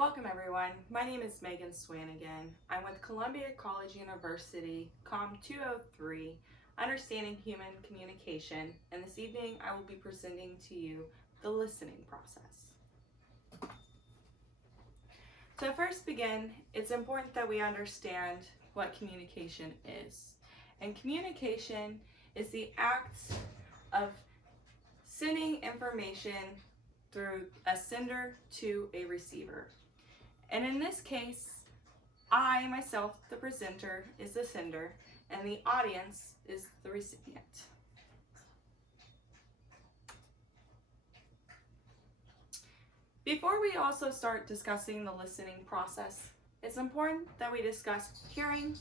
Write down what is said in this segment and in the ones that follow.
Welcome everyone. My name is Megan Swanigan. I'm with Columbia College University, Comm 203, Understanding Human Communication, and this evening I will be presenting to you the listening process. To first begin, it's important that we understand what communication is. And communication is the act of sending information through a sender to a receiver. And in this case, I, myself, the presenter, is the sender, and the audience is the recipient. Before we also start discussing the listening process, it's important that we discuss hearing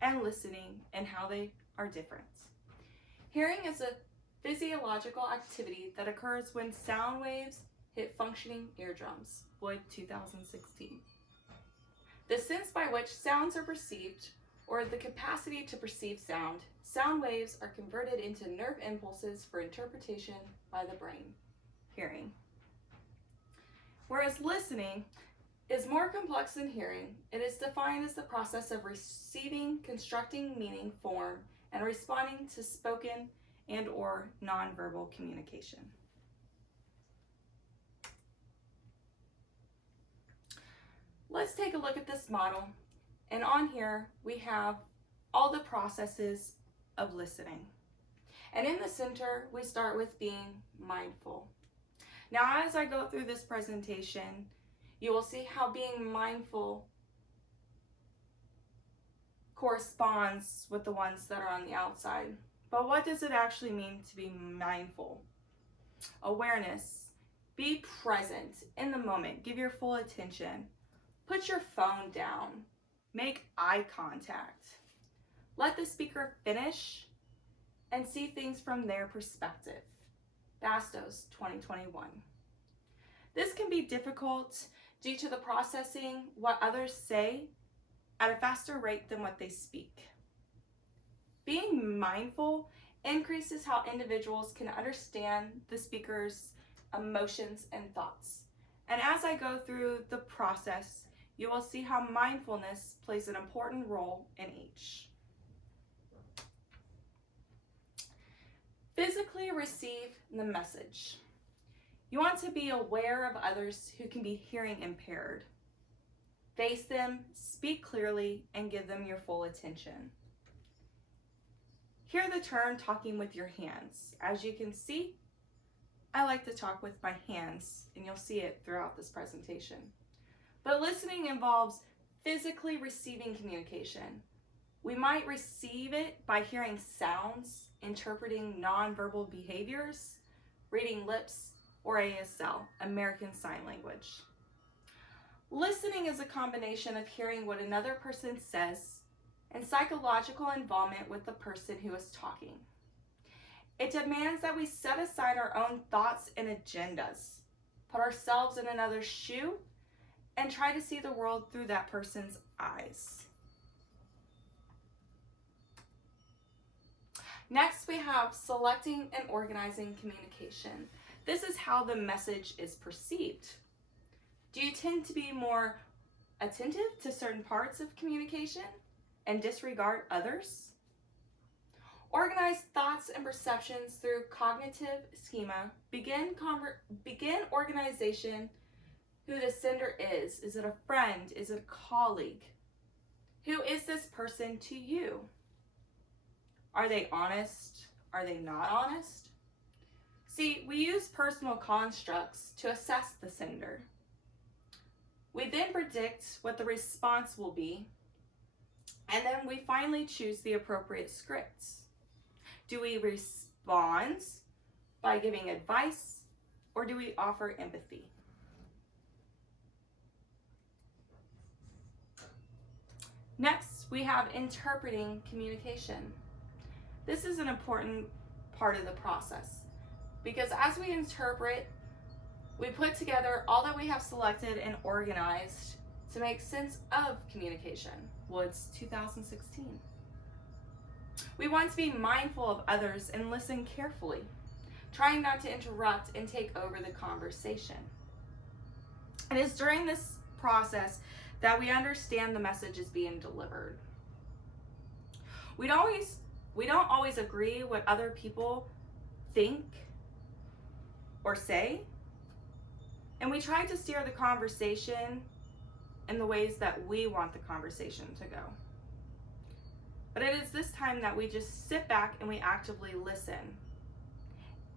and listening and how they are different. Hearing is a physiological activity that occurs when sound waves hit functioning eardrums. Wood, 2016. The sense by which sounds are perceived, or the capacity to perceive sound, sound waves are converted into nerve impulses for interpretation by the brain. Hearing. Whereas listening is more complex than hearing, it is defined as the process of receiving, constructing meaning, form, and responding to spoken and or nonverbal communication. Let's take a look at this model, and on here we have all the processes of listening. And in the center, we start with being mindful. Now, as I go through this presentation, you will see how being mindful corresponds with the ones that are on the outside. But what does it actually mean to be mindful? Awareness. Be present in the moment. Give your full attention. Put your phone down. Make eye contact. Let the speaker finish and see things from their perspective. Bastos, 2021. This can be difficult due to the processing what others say at a faster rate than what they speak. Being mindful increases how individuals can understand the speaker's emotions and thoughts. And as I go through the process, you will see how mindfulness plays an important role in each. Physically receive the message. You want to be aware of others who can be hearing impaired. Face them, speak clearly, and give them your full attention. Hear the term talking with your hands. As you can see, I like to talk with my hands, and you'll see it throughout this presentation. But listening involves physically receiving communication. We might receive it by hearing sounds, interpreting nonverbal behaviors, reading lips, or ASL, American Sign Language. Listening is a combination of hearing what another person says and psychological involvement with the person who is talking. It demands that we set aside our own thoughts and agendas, put ourselves in another's shoe, and try to see the world through that person's eyes. Next, we have selecting and organizing communication. This is how the message is perceived. Do you tend to be more attentive to certain parts of communication and disregard others? Organize thoughts and perceptions through cognitive schema. Begin organization. Who the sender is. Is it a friend? Is it a colleague? Who is this person to you? Are they honest? Are they not honest? See, we use personal constructs to assess the sender. We then predict what the response will be, and then we finally choose the appropriate scripts. Do we respond by giving advice, or do we offer empathy? Next, we have interpreting communication. This is an important part of the process because as we interpret, we put together all that we have selected and organized to make sense of communication. Woods, 2016. We want to be mindful of others and listen carefully, trying not to interrupt and take over the conversation. It is during this process that we understand the message is being delivered. We don't always agree what other people think or say, and we try to steer the conversation in the ways that we want the conversation to go. But it is this time that we just sit back and we actively listen,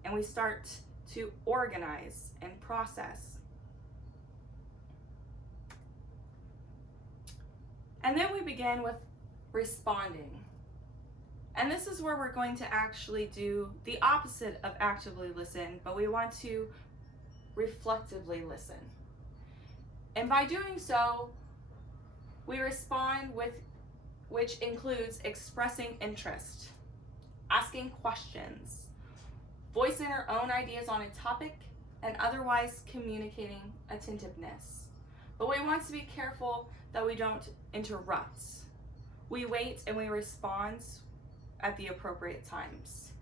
and we start to organize and process. And then we begin with responding. And this is where we're going to actually do the opposite of actively listen, but we want to reflectively listen. And by doing so, we respond with, which includes expressing interest, asking questions, voicing our own ideas on a topic, and otherwise communicating attentiveness. But we want to be careful that we don't interrupt. We wait and we respond at the appropriate times.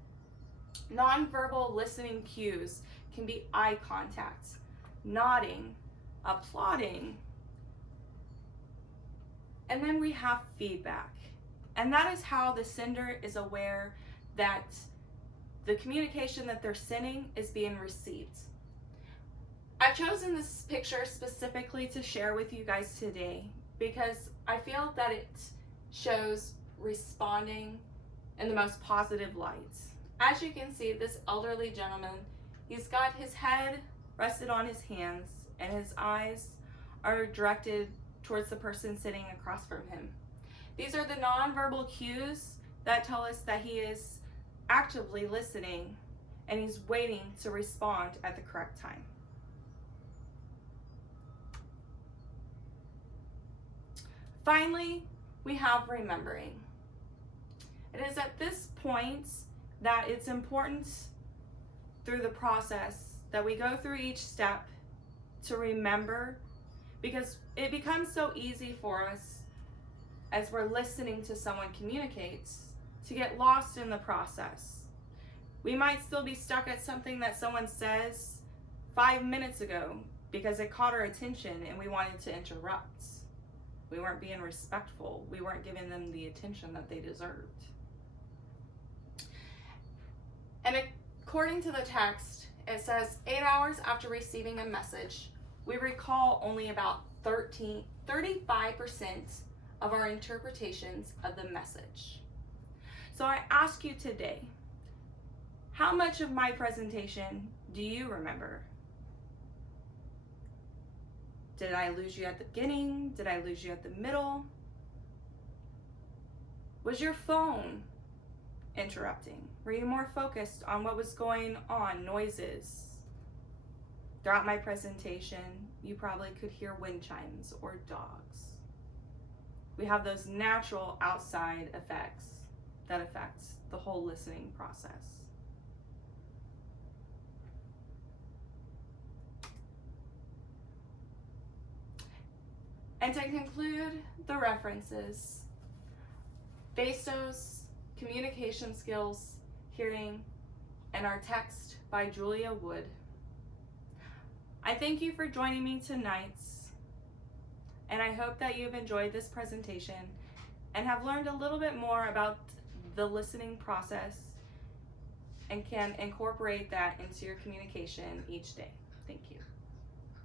Nonverbal listening cues can be eye contact, nodding, applauding, and then we have feedback. And that is how the sender is aware that the communication that they're sending is being received. I've chosen this picture specifically to share with you guys today because I feel that it shows responding in the most positive light. As you can see, this elderly gentleman, he's got his head rested on his hands and his eyes are directed towards the person sitting across from him. These are the nonverbal cues that tell us that he is actively listening and he's waiting to respond at the correct time. Finally, we have remembering. It is at this point that it's important through the process that we go through each step to remember, because it becomes so easy for us as we're listening to someone communicate to get lost in the process. We might still be stuck at something that someone says 5 minutes ago because it caught our attention and we wanted to interrupt. We weren't being respectful. We weren't giving them the attention that they deserved. And according to the text, it says 8 hours after receiving a message, we recall only about 35% of our interpretations of the message. So I ask you today, how much of my presentation do you remember? Did I lose you at the beginning? Did I lose you at the middle? Was your phone interrupting? Were you more focused on what was going on, noises? Throughout my presentation, you probably could hear wind chimes or dogs. We have those natural outside effects that affect the whole listening process. And to conclude the references, Basto's Communication Skills, Hearing, and our text by Julia Wood. I thank you for joining me tonight, and I hope that you've enjoyed this presentation and have learned a little bit more about the listening process and can incorporate that into your communication each day. Thank you.